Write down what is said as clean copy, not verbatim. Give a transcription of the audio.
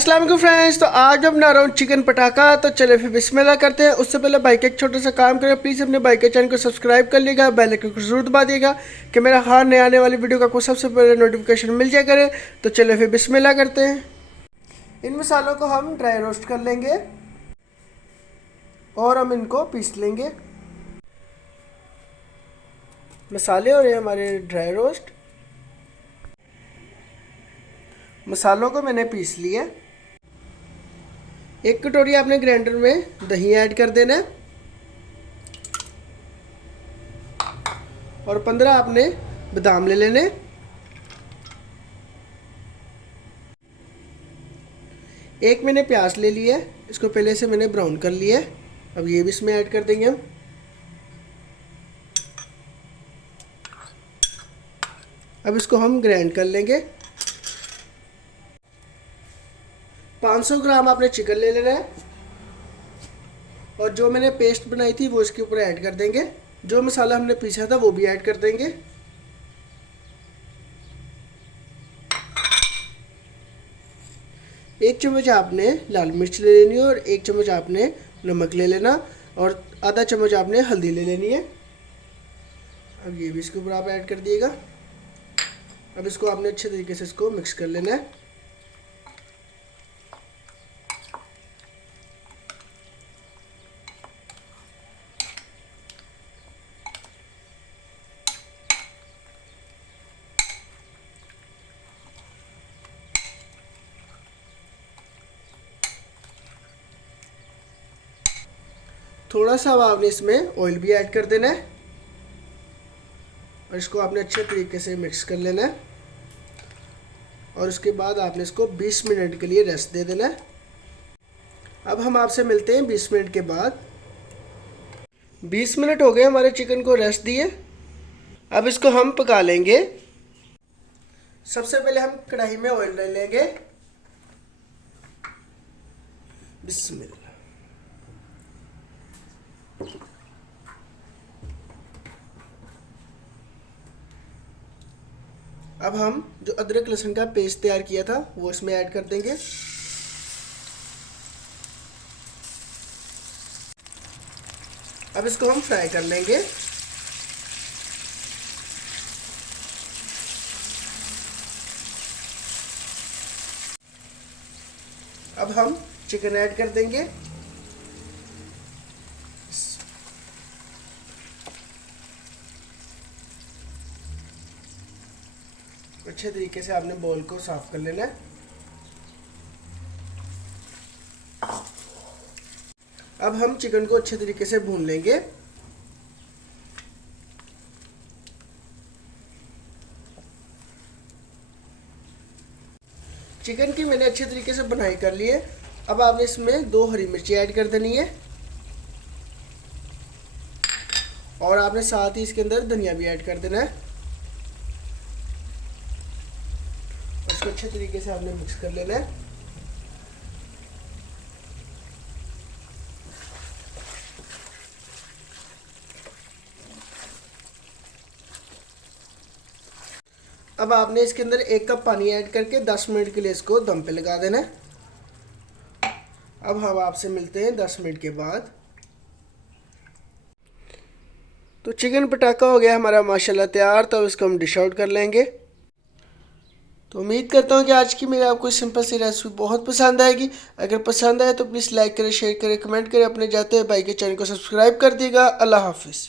अस्सलाम वालेकुम फ्रेंड्स। तो आज मैं बना रहा हूँ चिकन पटाखा। तो चले फिर बिस्मिल्लाह करते हैं। उससे पहले भाई का एक छोटा सा काम करें, प्लीज़ अपने भाई के चैनल को सब्सक्राइब कर लीजिएगा, बेल आइकन को जरूर दबा दिएगा कि मेरा हर नए आने वाली वीडियो का आपको सबसे पहले नोटिफिकेशन मिल जाया करे। तो चले फिर बिस्मिल्लाह करते हैं। इन मसालों को हम ड्राई रोस्ट कर लेंगे और हम इनको पीस लेंगे। मसाले हो रहे हैं हमारे ड्राई रोस्ट। मसालों को मैंने पीस लिया। एक कटोरी आपने ग्राइंडर में दही ऐड कर देना है और 15 आपने बादाम ले लेने। एक मैंने प्याज ले लिया है, इसको पहले से मैंने ब्राउन कर लिया है। अब ये भी इसमें ऐड कर देंगे हम। अब इसको हम ग्राइंड कर लेंगे। 500 ग्राम आपने चिकन ले लेना है और जो मैंने पेस्ट बनाई थी वो इसके ऊपर ऐड कर देंगे। जो मसाला हमने पीसा था वो भी ऐड कर देंगे। एक चम्मच आपने लाल मिर्च ले लेनी है और एक चम्मच आपने नमक ले लेना और आधा चम्मच आपने हल्दी ले लेनी है। अब ये भी इसके ऊपर आप ऐड कर दिएगा। अब इसको आपने अच्छे तरीके से इसको मिक्स कर लेना है। थोड़ा सा अब आपने इसमें ऑयल भी ऐड कर देना है और इसको आपने अच्छे तरीके से मिक्स कर लेना है और उसके बाद आपने इसको 20 मिनट के लिए रेस्ट दे देना है। अब हम आपसे मिलते हैं 20 मिनट के बाद। 20 मिनट हो गए हमारे चिकन को रेस्ट दिए। अब इसको हम पका लेंगे। सबसे पहले हम कढ़ाई में ऑयल ले लेंगे। बिस्मिल्लाह। अब हम जो अदरक लहसुन का पेस्ट तैयार किया था वो इसमें ऐड कर देंगे। अब इसको हम फ्राई कर लेंगे। अब हम चिकन ऐड कर देंगे। अच्छे तरीके से आपने बोल को साफ कर लेना है। अब हम चिकन को अच्छे तरीके से भून लेंगे। चिकन की मैंने अच्छे तरीके से बनाई कर ली है। अब आपने इसमें 2 हरी मिर्ची ऐड कर देनी है और आपने साथ ही इसके अंदर धनिया भी ऐड कर देना है। इसको अच्छे तरीके से आपने मिक्स कर लेना है। अब आपने इसके अंदर 1 कप पानी ऐड करके 10 मिनट के लिए इसको दम पे लगा देना है। अब हम आपसे मिलते हैं 10 मिनट के बाद। तो चिकन पटाखा हो गया हमारा माशाल्लाह तैयार। तो अब इसको हम डिश आउट कर लेंगे। तो उम्मीद करता हूँ कि आज की मेरी आपको सिंपल सी रेसिपी बहुत पसंद आएगी। अगर पसंद आए तो प्लीज़ लाइक करें, शेयर करें, कमेंट करें। अपने जाते हैं भाई के चैनल को सब्सक्राइब कर दिएगा। अल्लाह हाफिज़।